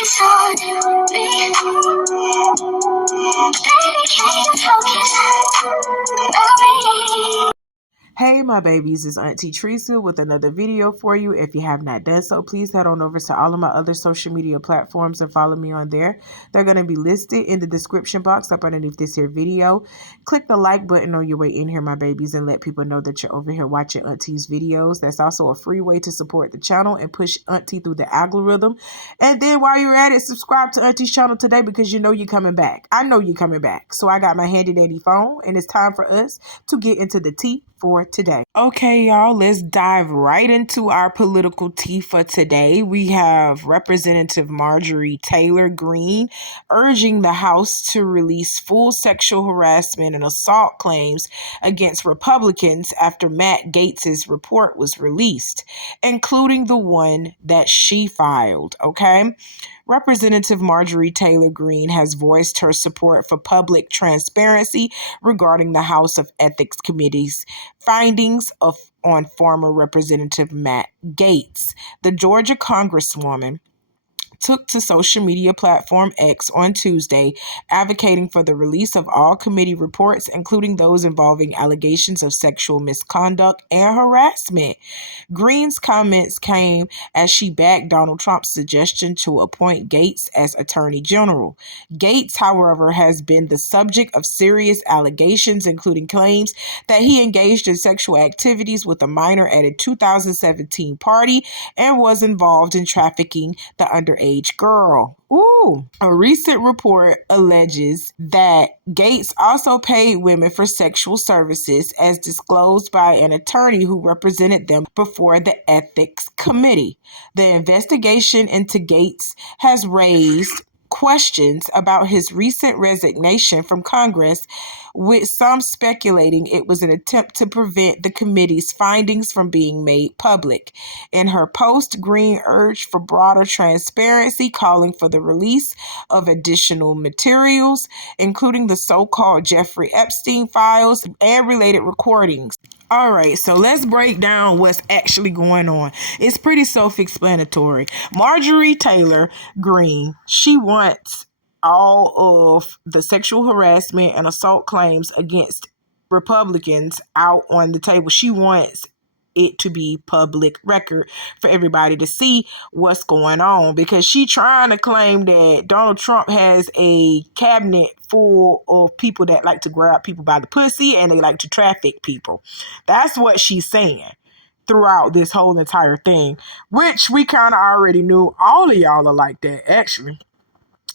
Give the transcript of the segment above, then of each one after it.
focus on me. Baby, can you focus on me? Hey my babies, it's Auntie Trice with another video for you. If you have not done so, please head on over to all of my other social media platforms and follow me on there. They're going to be listed in the description box up underneath this here video. Click the like button on your way in here, my babies, and let people know that you're over here watching Auntie's videos. That's also a free way to support the channel and push Auntie through the algorithm. And then while you're at it, subscribe to Auntie's channel today because you know you're coming back. I know you're coming back. So I got my handy dandy phone and it's time for us to get into the tea for today. Okay, y'all, let's dive right into our political tea for today. We have Representative Majorie Taylor Greene urging the House to release full sexual harassment and assault claims against Republicans after Matt Gaetz's report was released, including the one that she filed, okay? Representative Majorie Taylor Greene has voiced her support for public transparency regarding the House of Ethics Committee's findings on former Representative Matt Gaetz. The Georgia Congresswoman took to social media platform X on Tuesday, advocating for the release of all committee reports, including those involving allegations of sexual misconduct and harassment. Greene's comments came as she backed Donald Trump's suggestion to appoint Gaetz as Attorney General. Gaetz, however, has been the subject of serious allegations, including claims that he engaged in sexual activities with a minor at a 2017 party and was involved in trafficking the underage girl. A recent report alleges that Gaetz also paid women for sexual services, as disclosed by an attorney who represented them before the Ethics Committee. The investigation into Gaetz has raised questions about his recent resignation from Congress, with some speculating it was an attempt to prevent the committee's findings from being made public. In her post, Greene urged for broader transparency, calling for the release of additional materials, including the so-called Jeffrey Epstein files and related recordings. All right, so let's break down what's actually going on. It's pretty self-explanatory. Majorie Taylor Greene, she wants all of the sexual harassment and assault claims against Republicans out on the table. She wants it to be public record for everybody to see what's going on, because she trying to claim that Donald Trump has a cabinet full of people that like to grab people by the pussy and they like to traffic people. That's what she's saying throughout this whole entire thing, which we kind of already knew. All of y'all are like that, actually.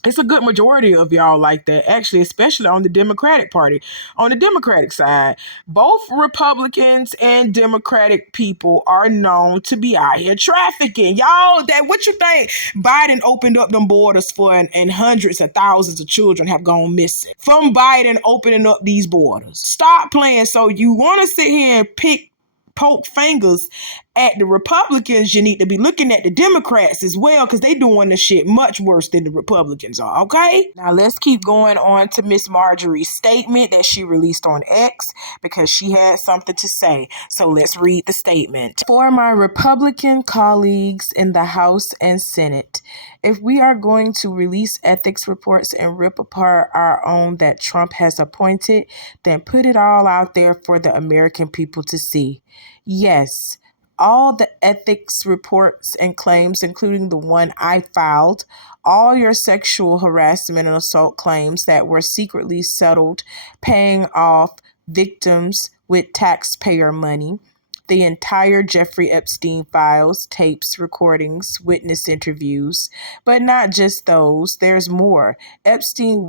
It's a good majority of y'all like that, actually, especially on the Democratic Party. On the Democratic side, both Republicans and Democratic people are known to be out here trafficking. Y'all, that what you think? Biden opened up them borders for and hundreds of thousands of children have gone missing from Biden opening up these borders. Stop playing. So you want to sit here and poke fingers at the Republicans, you need to be looking at the Democrats as well, because they doing the shit much worse than the Republicans are, okay? Now let's keep going on to Miss Marjorie's statement that she released on X, because she had something to say. So let's read the statement. For my Republican colleagues in the House and Senate, if we are going to release ethics reports and rip apart our own that Trump has appointed, then put it all out there for the American people to see. Yes, all the ethics reports and claims, including the one I filed, all your sexual harassment and assault claims that were secretly settled, paying off victims with taxpayer money, the entire Jeffrey Epstein files, tapes, recordings, witness interviews. But not just those, there's more. Epstein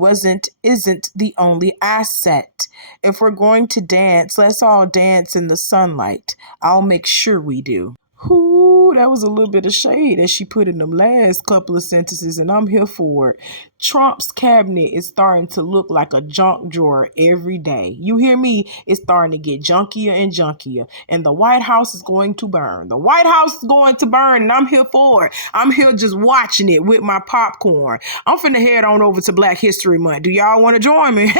isn't the only asset. If we're going to dance, let's all dance in the sunlight. I'll make sure we do. Ooh, that was a little bit of shade that she put in them last couple of sentences, and I'm here for it. Trump's cabinet is starting to look like a junk drawer every day. You hear me? It's starting to get junkier and junkier. And the White House is going to burn. The White House is going to burn, and I'm here for it. I'm here just watching it with my popcorn. I'm finna head on over to Black History Month. Do y'all want to join me?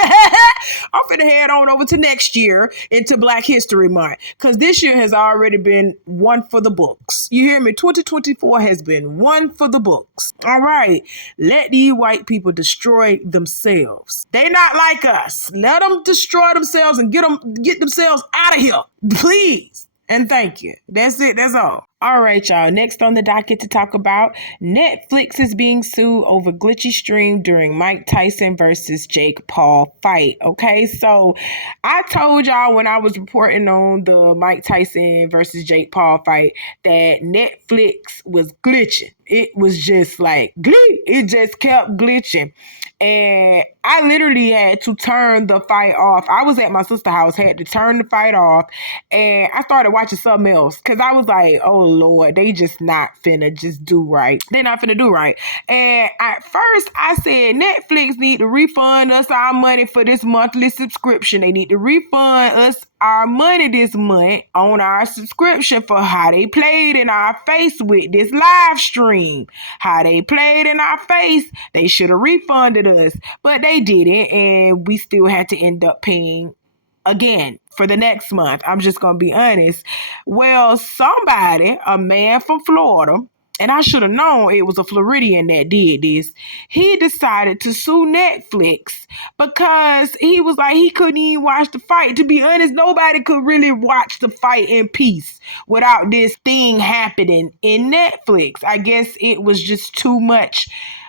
I'm finna head on over to next year into Black History Month, because this year has already been one for the books. You hear me? 2024 has been one for the books. All right. Let these white people destroy themselves. They not like us. Let them destroy themselves and get themselves out of here. Please. And thank you. That's it. That's all. All right, y'all. Next on the docket to talk about, Netflix is being sued over glitchy stream during Mike Tyson versus Jake Paul fight. Okay, so I told y'all when I was reporting on the Mike Tyson versus Jake Paul fight that Netflix was glitching. It was just like glitch. It just kept glitching. And I literally had to turn the fight off. I was at my sister's house, had to turn the fight off, and I started watching something else because I was like, oh Lord, they just not finna just do right. They're not finna do right. And at first I said Netflix need to refund us our money for this monthly subscription. They need to refund us our money this month on our subscription for how they played in our face with this live stream. How they played in our face, they should have refunded us, but they didn't, and we still had to end up paying again for the next month. I'm just gonna be honest. Well, somebody, a man from Florida, and I should have known it was a Floridian that did this, he decided to sue Netflix because he was like, he couldn't even watch the fight. To be honest, nobody could really watch the fight in peace without this thing happening in Netflix. I guess it was just too much.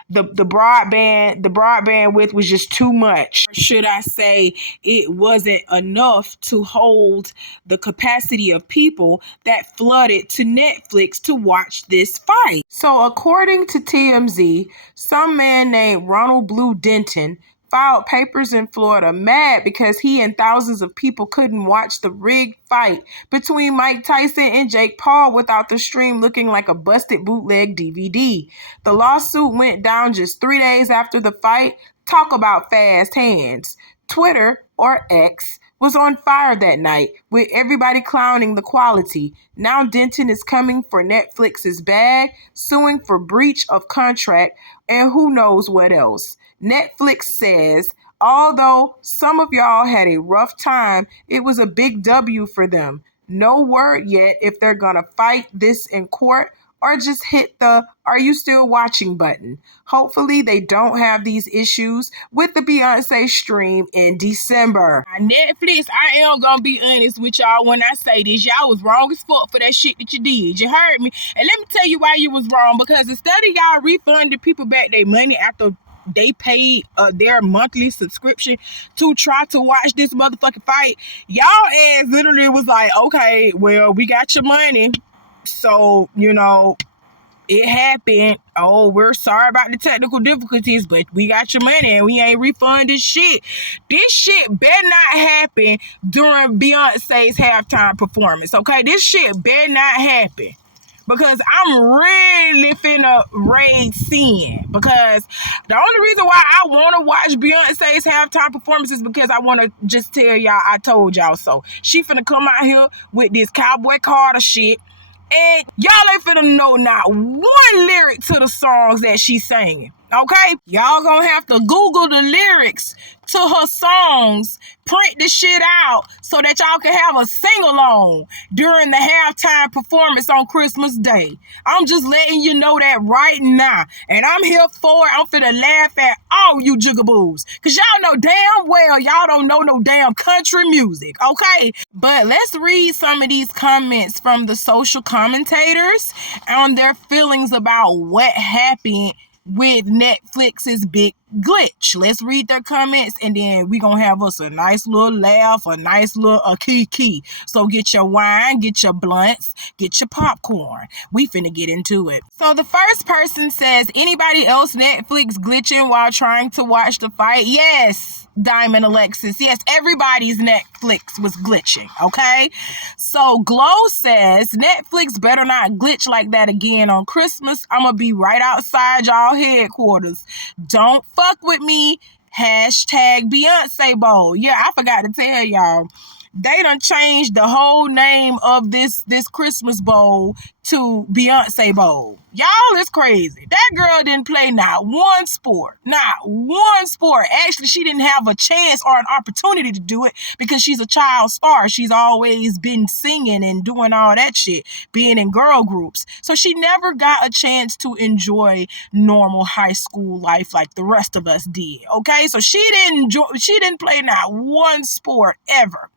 The broadband width was just too much. Should I say it wasn't enough to hold the capacity of people that flooded to Netflix to watch this fight. So according to TMZ, some man named Ronald Blue Denton filed papers in Florida mad because he and thousands of people couldn't watch the rigged fight between Mike Tyson and Jake Paul without the stream looking like a busted bootleg DVD. The lawsuit went down just 3 days after the fight. Talk about fast hands. Twitter, or X, was on fire that night, with everybody clowning the quality. Now Denton is coming for Netflix's bag, suing for breach of contract, and who knows what else. Netflix says, although some of y'all had a rough time, it was a big W for them. No word yet if they're gonna fight this in court or just hit the "Are you still watching" button. Hopefully they don't have these issues with the Beyonce stream in December. Netflix, I am gonna be honest with y'all when I say this. Y'all was wrong as fuck for that shit that you did. You heard me? And let me tell you why you was wrong. Because instead of y'all refunding people back their money after they paid their monthly subscription to try to watch this motherfucking fight, y'all ass literally was like, okay, well, we got your money. So, it happened. Oh, we're sorry about the technical difficulties, but we got your money and we ain't refunded shit. This shit better not happen during Beyonce's halftime performance, okay? This shit better not happen. Because I'm really finna raid sin. Because the only reason why I want to watch Beyonce's halftime performance is because I want to just tell y'all I told y'all so. She finna come out here with this Cowboy Carter shit. And y'all ain't finna know not one lyric to the songs that she's singing. Okay? Y'all gonna have to Google the lyrics to her songs, print the shit out so that y'all can have a sing-along during the halftime performance on Christmas Day. I'm just letting you know that right now. And I'm here for it. I'm finna laugh at all you jigaboos. Because y'all know damn well y'all don't know no damn country music, okay? But let's read some of these comments from the social commentators on their feelings about what happened with Netflix's big glitch. Let's read their comments and then we gonna have us a nice little laugh, a nice little kiki. So get your wine, get your blunts, get your popcorn. We finna get into it. So the first person says, anybody else Netflix glitching while trying to watch the fight? Yes. Diamond Alexis. Yes, everybody's Netflix was glitching, okay? So Glow says, Netflix better not glitch like that again on Christmas. I'm gonna be right outside y'all headquarters. Don't fuck with me. Hashtag Beyonce Bowl. Yeah, I forgot to tell y'all. They done changed the whole name of this Christmas bowl to Beyonce Bowl. Y'all is crazy. That girl didn't play not one sport. Not one sport. Actually, she didn't have a chance or an opportunity to do it because she's a child star. She's always been singing and doing all that shit, being in girl groups. So she never got a chance to enjoy normal high school life like the rest of us did. Okay? So she didn't play not one sport ever.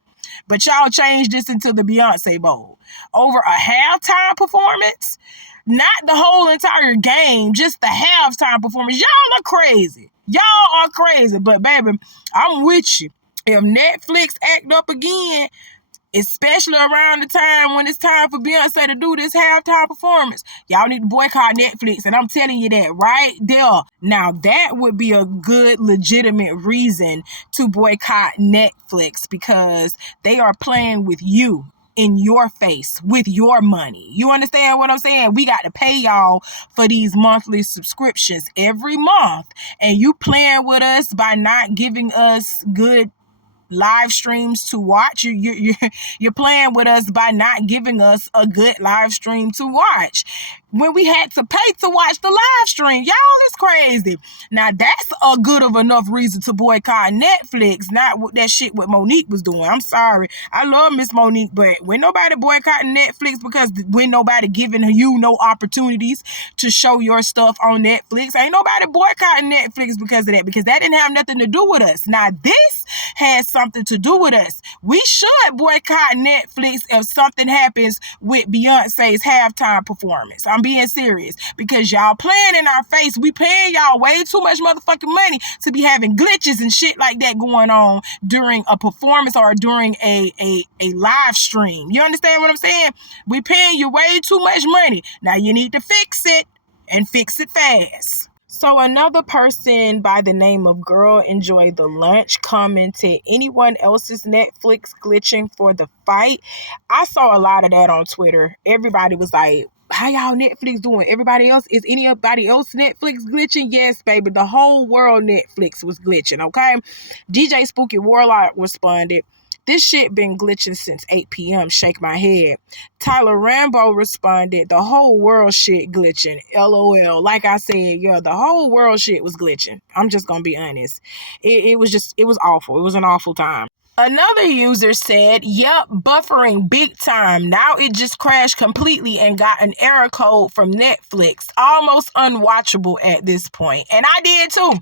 But y'all changed this into the Beyonce Bowl over a halftime performance. Not the whole entire game, just the halftime performance. Y'all are crazy. Y'all are crazy. But baby, I'm with you. If Netflix act up again, especially around the time when it's time for Beyonce to do this halftime performance, y'all need to boycott Netflix, and I'm telling you that right there. Now, that would be a good, legitimate reason to boycott Netflix because they are playing with you in your face with your money. You understand what I'm saying? We got to pay y'all for these monthly subscriptions every month, and you playing with us by not giving us good live streams to watch. You're playing with us by not giving us a good live stream to watch when we had to pay to watch the live stream. Y'all is crazy. Now that's a good of enough reason to boycott Netflix, not what that shit what Monique was doing. I'm sorry, I love Miss Monique, but when nobody boycotting Netflix because when nobody giving you no opportunities to show your stuff on Netflix, ain't nobody boycotting Netflix because of that, because that didn't have nothing to do with us. Now this has something to do with us. We should boycott Netflix if something happens with Beyonce's halftime performance. I'm being serious because y'all playing in our face. We paying y'all way too much motherfucking money to be having glitches and shit like that going on during a performance or during a live stream. You understand what I'm saying? We paying you way too much money. Now you need to fix it and fix it fast. So another person by the name of Girl Enjoy the Lunch commented, anyone else's Netflix glitching for the fight? I saw a lot of that on Twitter. Everybody was like, how y'all Netflix doing? Everybody else, is anybody else Netflix glitching? Yes, baby. The whole world Netflix was glitching, okay? DJ Spooky Warlock responded, this shit been glitching since 8 p.m. Shake my head. Tyler Rambo responded, the whole world shit glitching. LOL. Like I said, yeah, the whole world shit was glitching. I'm just gonna be honest. It was awful. It was an awful time. Another user said, yep, buffering big time. Now it just crashed completely and got an error code from Netflix. Almost unwatchable at this point. And I did too.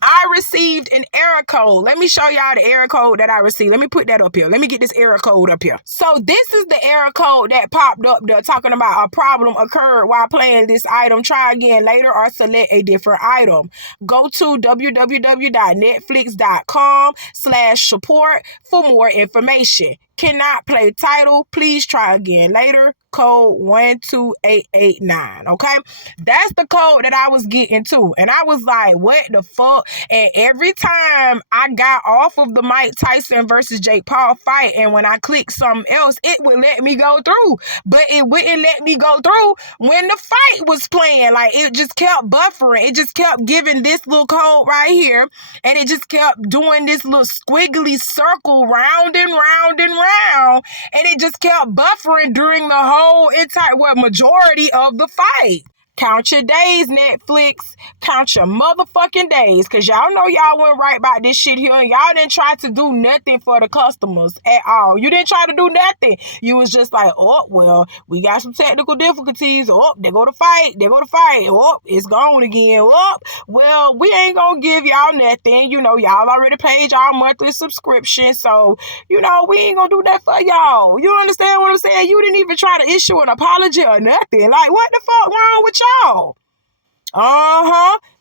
I received an error code. Let me show y'all the error code that I received. Let me put that up here. Let me get this error code up here. So this is the error code that popped up there talking about a problem occurred while playing this item. Try again later or select a different item. Go to www.netflix.com/support for more information. Cannot play title. Please try again later. Code 12889. Okay, that's the code that I was getting to, and I was like, what the fuck? And every time I got off of the Mike Tyson versus Jake Paul fight, and when I clicked something else, it would let me go through, but it wouldn't let me go through when the fight was playing. Like, it just kept buffering. It just kept giving this little code right here, and it just kept doing this little squiggly circle round and round and round, and it just kept buffering during the whole entire majority of the fight. Count your days, Netflix. Count your motherfucking days. Because y'all know y'all went right about this shit here. And y'all didn't try to do nothing for the customers at all. You didn't try to do nothing. You was just like, oh, well, we got some technical difficulties. Oh, they go to fight. They go to fight. Oh, it's gone again. Oh, well, we ain't going to give y'all nothing. You know, y'all already paid y'all monthly subscription. So, you know, we ain't going to do that for y'all. You understand what I'm saying? You didn't even try to issue an apology or nothing. Like, what the fuck wrong with y'all?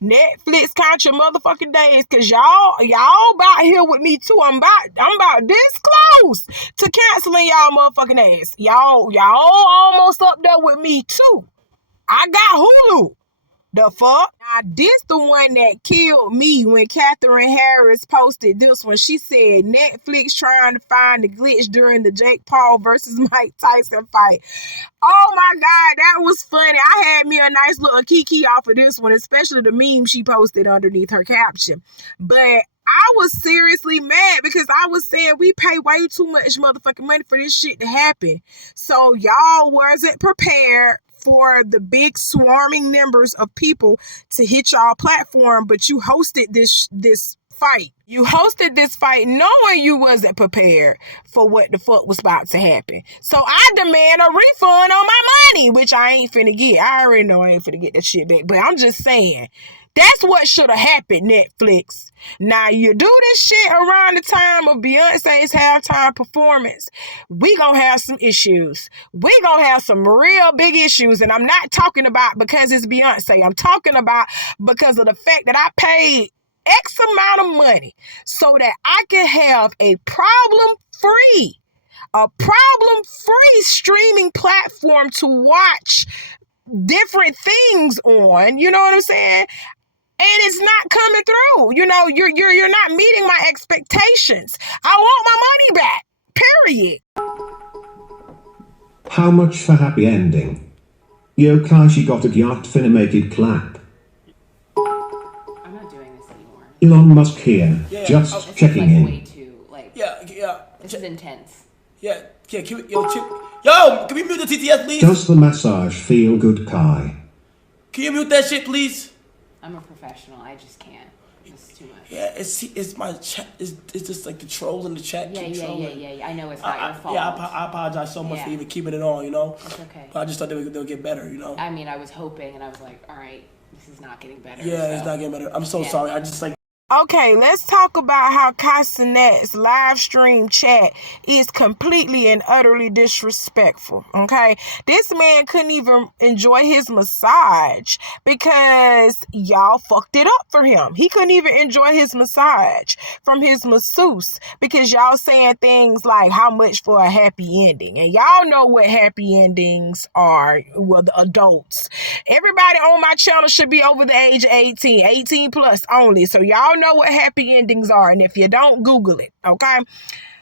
Netflix, count your motherfucking days, cause y'all about here with me too. I'm about this close to canceling y'all motherfucking ass. Y'all almost up there with me too. I got Hulu. The fuck? Now, this the one that killed me when Catherine Harris posted this one. She said Netflix trying to find the glitch during the Jake Paul versus Mike Tyson fight. Oh my God, that was funny. I had me a nice little kiki off of this one, especially the meme she posted underneath her caption. But I was seriously mad because I was saying we pay way too much motherfucking money for this shit to happen. So y'all wasn't prepared for the big swarming numbers of people to hit y'all platform, but you hosted this fight. You hosted this fight knowing you wasn't prepared for what the fuck was about to happen. So I demand a refund on my money, which I ain't finna get. I already know I ain't finna get that shit back, but I'm just saying. That's what should have happened, Netflix. Now, you do this shit around the time of Beyonce's halftime performance, we gonna have some issues. We gonna have some real big issues, and I'm not talking about because it's Beyonce. I'm talking about because of the fact that I paid X amount of money so that I can have a problem-free streaming platform to watch different things on. You know what I'm saying? And it's not coming through. You know, you're not meeting my expectations. I want my money back. Period. How much for happy ending? Yo, Kashi got a yacht finna make it clap. I'm not doing this anymore. Elon Musk here, just checking in. Way too, yeah. This is intense. Yeah, can we mute the TTS, please? Does the massage feel good, Kai? Can you mute that shit, please? I'm a professional. I just can't. It's too much. Yeah, it's my chat. It's just like the trolls in the chat. Yeah. I know it's not your fault. Yeah, I apologize so much for even keeping it on, you know? It's okay. But I just thought they would get better, you know? I mean, I was hoping, and I was like, all right, this is not getting better. Yeah, it's not getting better. I'm so sorry. I just like... Okay, let's talk about how Cenat's live stream chat is completely and utterly disrespectful, okay? This man couldn't even enjoy his massage because y'all fucked it up for him. He couldn't even enjoy his massage from his masseuse because y'all saying things like how much for a happy ending. And y'all know what happy endings are, well, the adults. Everybody on my channel should be over the age of 18 plus only. So y'all know what happy endings are, and if you don't, Google it, okay?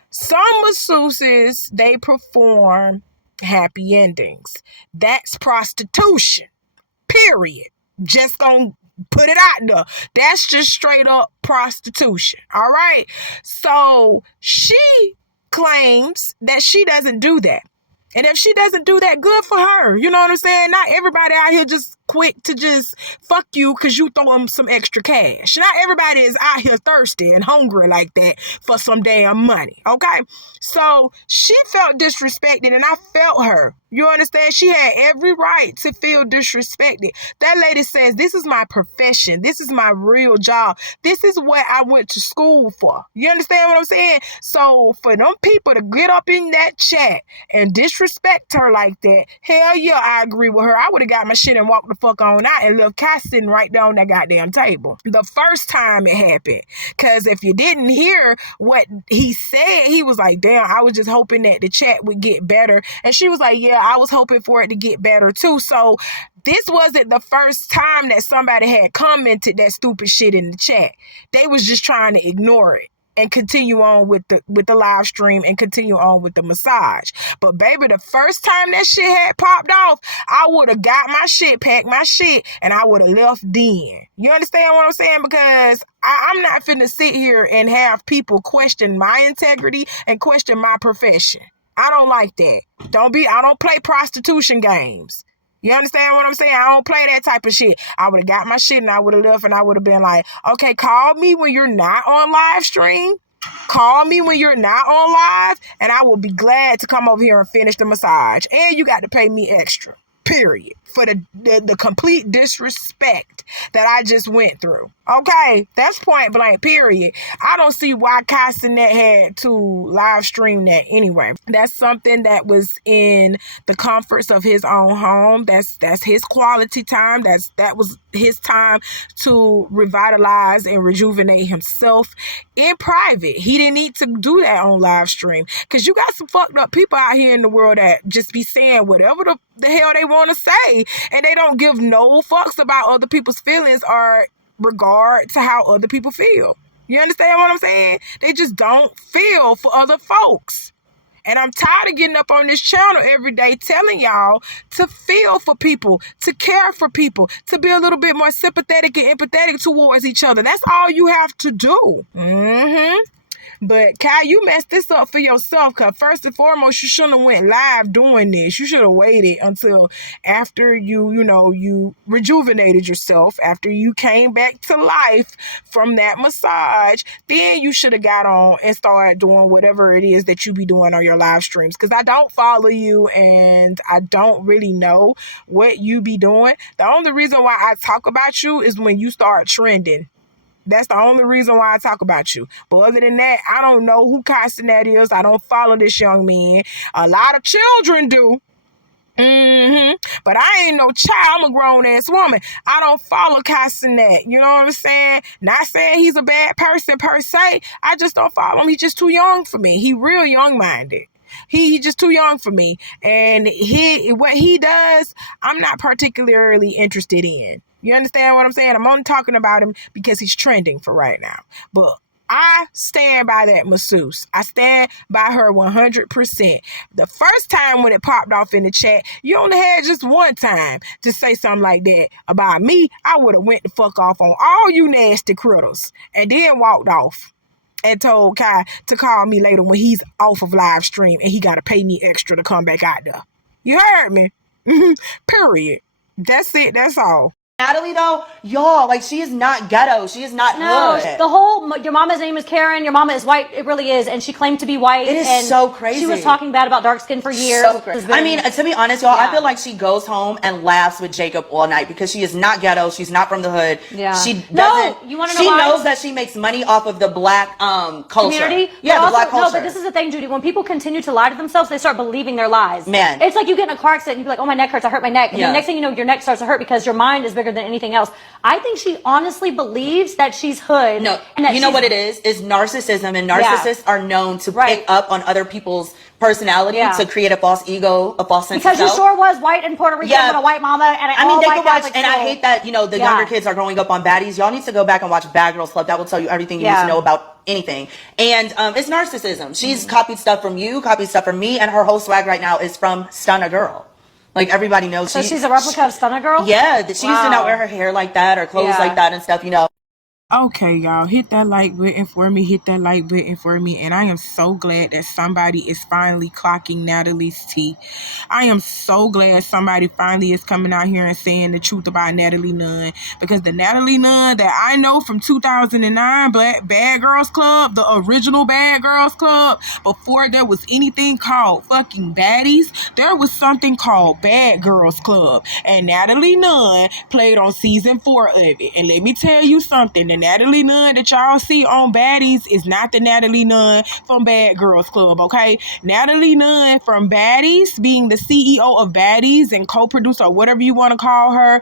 Some masseuses, they perform happy endings. That's prostitution, period. Just gonna put it out there. That's just straight up prostitution, all right? So she claims that she doesn't do that. And if she doesn't do that, good for her. You know what I'm saying? Not everybody out here just quick to just fuck you because you throw them some extra cash. Not everybody is out here thirsty and hungry like that for some damn money, okay? So she felt disrespected, and I felt her. You understand? She had every right to feel disrespected. That lady says, this is my profession. This is my real job. This is what I went to school for. You understand what I'm saying? So for them people to get up in that chat and disrespect her like that, hell yeah, I agree with her. I would have got my shit and walked the fuck on out and left Kai sitting right there on that goddamn table the first time it happened. Because if you didn't hear what he said, he was like, damn, I was just hoping that the chat would get better. And she was like, yeah, I was hoping for it to get better too. So this wasn't the first time that somebody had commented that stupid shit in the chat. They was just trying to ignore it and continue on with the live stream and continue on with the massage. But baby, the first time that shit had popped off, I would have got my shit, packed my shit, and I would have left then. You understand what I'm saying? Because I'm not finna sit here and have people question my integrity and question my profession. I don't like that. I don't play prostitution games. You understand what I'm saying? I don't play that type of shit. I would have got my shit and I would have left and I would have been like, okay, call me when you're not on live stream. Call me when you're not on live and I will be glad to come over here and finish the massage. And you got to pay me extra, period, for the complete disrespect that I just went through. Okay, that's point blank, period. I don't see why Cenat had to live stream that anyway. That's something that was in the comforts of his own home. That's his quality time. That was his time to revitalize and rejuvenate himself in private. He didn't need to do that on live stream because you got some fucked up people out here in the world that just be saying whatever the hell they want to say okay? And they don't give no fucks about other people's feelings or regard to how other people feel. You understand what I'm saying? They just don't feel for other folks. And I'm tired of getting up on this channel every day telling y'all to feel for people, to care for people, to be a little bit more sympathetic and empathetic towards each other. That's all you have to do. But Kai, you messed this up for yourself, because first and foremost, you shouldn't have went live doing this. You should have waited until after you rejuvenated yourself, after you came back to life from that massage. Then you should have got on and started doing whatever it is that you be doing on your live streams, because I don't follow you and I don't really know what you be doing. The only reason why I talk about you is when you start trending. That's the only reason why I talk about you. But other than that, I don't know who Cenat is. I don't follow this young man. A lot of children do. But I ain't no child. I'm a grown-ass woman. I don't follow Cenat. You know what I'm saying? Not saying he's a bad person per se. I just don't follow him. He's just too young for me. He real young-minded. He just too young for me. And what he does, I'm not particularly interested in. You understand what I'm saying? I'm only talking about him because he's trending for right now. But I stand by that masseuse. I stand by her 100%. The first time when it popped off in the chat, you only had just one time to say something like that about me. I would have went the fuck off on all you nasty critters and then walked off and told Kai to call me later when he's off of live stream and he got to pay me extra to come back out there. You heard me? Period. That's it. That's all. Natalie, though, y'all, like, she is not ghetto. She is not hood. The whole, your mama's name is Karen, your mama is white. It really is. And she claimed to be white. It is so crazy. She was talking bad about dark skin for years. So crazy. I mean, to be honest, y'all, I feel like she goes home and laughs with Jacob all night because she is not ghetto. She's not from the hood. Yeah. She doesn't. No, you want to know She why? knows that she makes money off of the black culture. Community? Yeah, the black culture. No, but this is the thing, Judy. When people continue to lie to themselves, they start believing their lies. Man. It's like you get in a car accident and you be like, oh, my neck hurts. I hurt my neck. And the next thing you know, your neck starts to hurt because your mind is bigger than anything else. I think she honestly believes that she's hood. No, and that you know what it is narcissism, and narcissists are known to pick up on other people's personality to create a false ego, a false sense of self. Because you sure was white in Puerto Rico with a white mama and I mean, they can watch, and I hate that, the younger kids are growing up on baddies. Y'all need to go back and watch Bad Girls Club. That will tell you everything you need to know about anything. And it's narcissism. She's copied stuff from you, copied stuff from me, and her whole swag right now is from Stun a Girl. Like, everybody knows. So she's a replica of Stunner Girl? Yeah, she used to not wear her hair like that or clothes like that and stuff, Okay, y'all, hit that like button for me, and I am so glad that somebody is finally clocking Natalie's tea. I am so glad somebody finally is coming out here and saying the truth about Natalie Nunn, because the Natalie Nunn that I know from 2009, Bad Girls Club, the original Bad Girls Club, before there was anything called fucking baddies, there was something called Bad Girls Club, and Natalie Nunn played on season 4 of it. And let me tell you something, the Natalie Nunn that y'all see on Baddies is not the Natalie Nunn from Bad Girls Club, okay? Natalie Nunn from Baddies, being the CEO of Baddies and co-producer, or whatever you want to call her,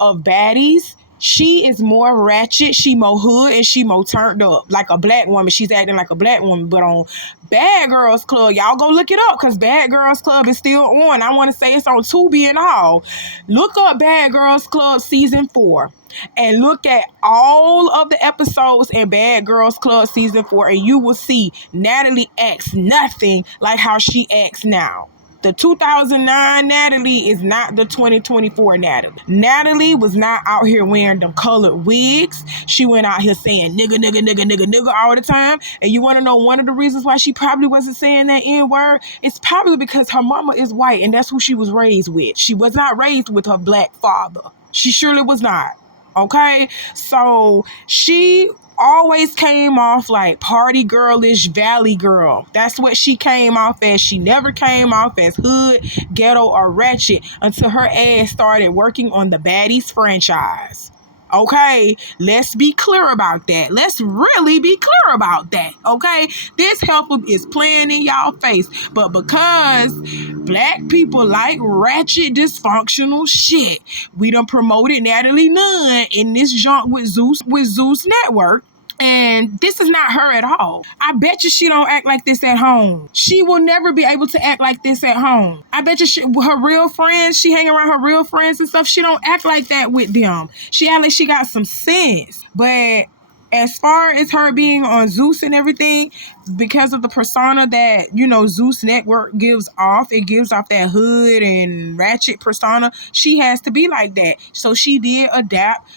of Baddies, she is more ratchet, she more hood, and she more turned up. Like a black woman. She's acting like a black woman. But on Bad Girls Club, y'all go look it up, because Bad Girls Club is still on. I want to say it's on Tubi and all. Look up Bad Girls Club season 4. And look at all of the episodes in Bad Girls Club season 4, and you will see Natalie acts nothing like how she acts now. The 2009 Natalie is not the 2024 Natalie. Natalie was not out here wearing them colored wigs. She went out here saying nigga, nigga, nigga, nigga, nigga all the time. And you want to know one of the reasons why she probably wasn't saying that N-word? It's probably because her mama is white, and that's who she was raised with. She was not raised with her black father. She surely was not. Okay, so she always came off like party girlish valley girl. That's what she came off as. She never came off as hood, ghetto, or ratchet until her ass started working on the Baddies franchise. Okay, let's be clear about that. Let's really be clear about that. Okay, this helper is playing in y'all face, but because black people like ratchet, dysfunctional shit, we done promoted Natalie Nunn in this junk with Zeus Network. And this is not her at all. I bet you she don't act like this at home. She will never be able to act like this at home. I bet you her real friends, she hang around her real friends and stuff, she don't act like that with them. She act like she got some sense. But as far as her being on Zeus and everything, because of the persona that, Zeus Network gives off, it gives off that hood and ratchet persona, she has to be like that. So she did adapt,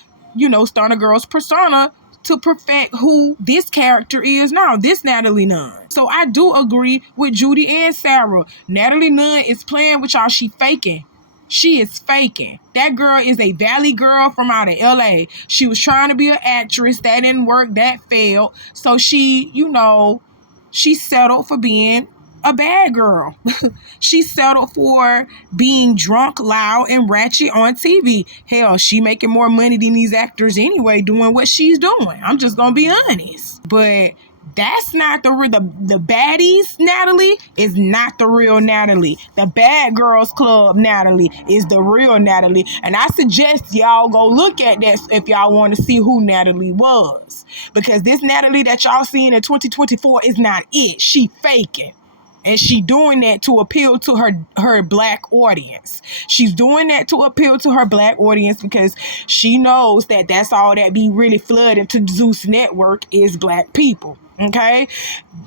Stunner Girl's persona to perfect who this character is now, this Natalie Nunn. So I do agree with Judy and Sarah. Natalie Nunn is playing with y'all. She faking. She is faking. That girl is a valley girl from out of LA. She was trying to be an actress. That didn't work. That failed. So she, she settled for being a bad girl. She settled for being drunk, loud, and ratchet on TV. Hell, she making more money than these actors anyway doing what she's doing. I'm just gonna be honest. But that's not the baddies Natalie is not the real Natalie. The Bad Girls Club Natalie is the real Natalie. And I suggest y'all go look at that if y'all want to see who Natalie was. Because this Natalie that y'all seeing in 2024 is not it. She faking. And she doing that to appeal to her black audience. She's doing that to appeal to her black audience because she knows that that's all that be really flooding to Zeus Network is black people. Okay?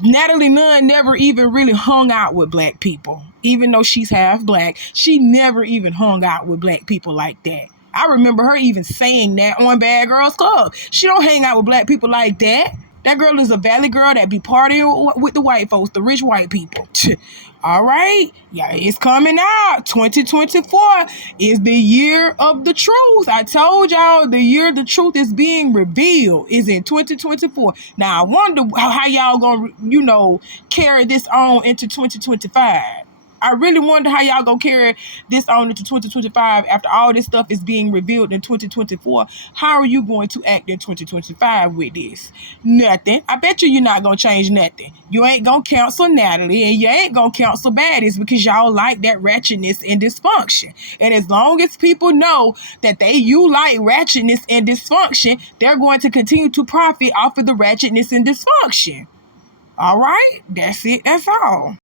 Natalie Nunn never even really hung out with black people. Even though she's half black, she never even hung out with black people like that. I remember her even saying that on Bad Girls Club. She don't hang out with black people like that. That girl is a valley girl that be partying with the white folks, the rich white people. All right. Yeah, it's coming out. 2024 is the year of the truth. I told y'all the year the truth is being revealed is in 2024. Now, I wonder how y'all gonna, carry this on into 2025. I really wonder how y'all gonna carry this on into 2025 after all this stuff is being revealed in 2024. How are you going to act in 2025 with this? Nothing. I bet you're not gonna change nothing. You ain't gonna cancel Natalie and you ain't gonna cancel baddies because y'all like that ratchetness and dysfunction. And as long as people know that you like ratchetness and dysfunction, they're going to continue to profit off of the ratchetness and dysfunction. All right? That's it. That's all.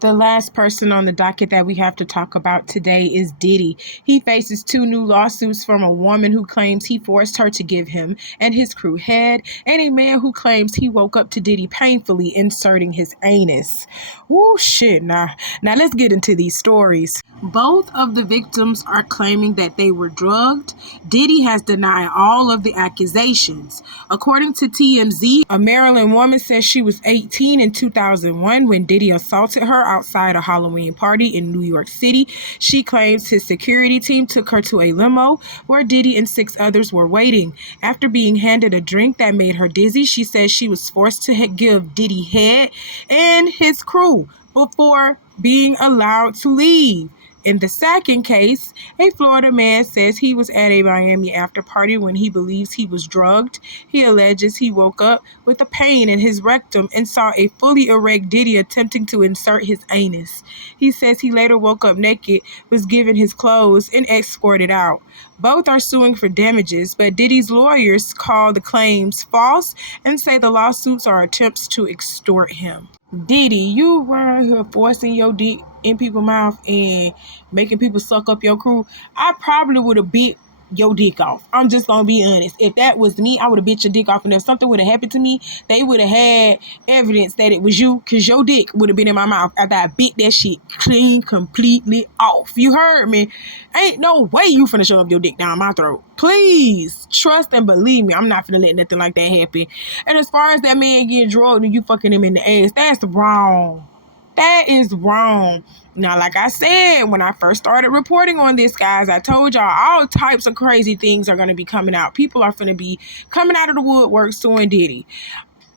The last person on the docket that we have to talk about today is Diddy. He faces 2 new lawsuits from a woman who claims he forced her to give him and his crew head, and a man who claims he woke up to Diddy painfully inserting his anus. Woo, shit. Now let's get into these stories. Both of the victims are claiming that they were drugged. Diddy has denied all of the accusations. According to TMZ, a Maryland woman says she was 18 in 2001 when Diddy assaulted her outside a Halloween party in New York City. She claims his security team took her to a limo where Diddy and 6 others were waiting. After being handed a drink that made her dizzy, she says she was forced to give Diddy head and his crew before being allowed to leave. In the second case, a Florida man says he was at a Miami after party when he believes he was drugged. He alleges he woke up with a pain in his rectum and saw a fully erect Diddy attempting to insert his anus. He says he later woke up naked, was given his clothes, and escorted out. Both are suing for damages, but Diddy's lawyers call the claims false and say the lawsuits are attempts to extort him. Diddy, you around here forcing your dick in people's mouth and making people suck up your crew. I probably would have bit your dick off. I'm just gonna be honest. If that was me, I would have bit your dick off, and if something would have happened to me, they would have had evidence that it was you, because your dick would have been in my mouth after I bit that shit clean completely off. You heard me? Ain't no way you finna shove your dick down my throat. Please trust and believe me, I'm not finna let nothing like that happen. And as far as that man getting drugged and you fucking him in the ass, that's wrong. That is wrong. Now, like I said, when I first started reporting on this, guys, I told y'all all types of crazy things are going to be coming out. People are going to be coming out of the woodwork suing Diddy.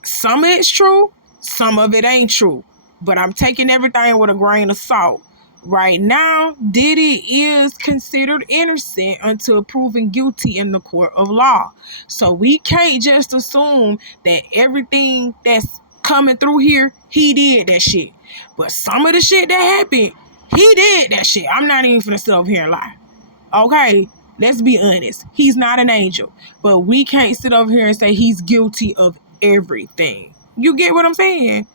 Some of it's true, some of it ain't true. But I'm taking everything with a grain of salt. Right now, Diddy is considered innocent until proven guilty in the court of law. So we can't just assume that everything that's coming through here, he did that shit. But some of the shit that happened, he did that shit. I'm not even finna sit up here and lie. Okay? Let's be honest. He's not an angel. But we can't sit over here and say he's guilty of everything. You get what I'm saying?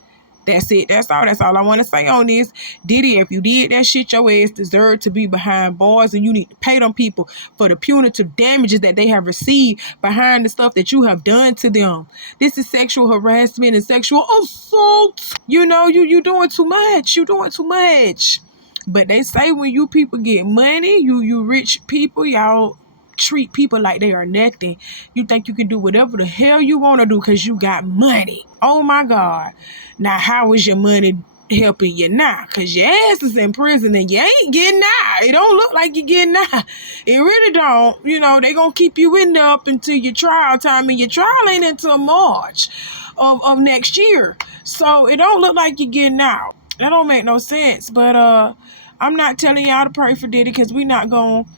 That's it. That's all I want to say on this. Diddy, if you did that shit, your ass deserved to be behind bars, and you need to pay them people for the punitive damages that they have received behind the stuff that you have done to them. This is sexual harassment and sexual assault. You know, you doing too much. You doing too much. But they say when you people get money, you rich people, y'all treat people like they are nothing. You think you can do whatever the hell you want to do because you got money. Oh my God. Now, how is your money helping you now? Because your ass is in prison and you ain't getting out. It don't look like you're getting out. It really don't. You know, they going to keep you in there up until your trial time, and your trial ain't until March of next year. So it don't look like you're getting out. That don't make no sense. But I'm not telling y'all to pray for Diddy, because we not going to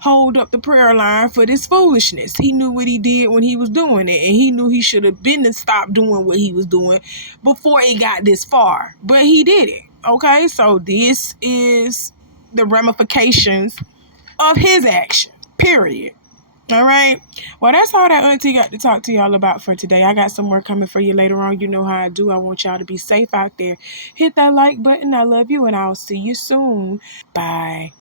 hold up the prayer line for this foolishness. He knew what he did when he was doing it, and he knew he should have been to stop doing what he was doing before it got this far. But he did it. Okay, so this is the ramifications of his action. Period. All right. Well, that's all that Auntie got to talk to y'all about for today. I got some more coming for you later on. You know how I do. I want y'all to be safe out there. Hit that like button. I love you, and I'll see you soon. Bye.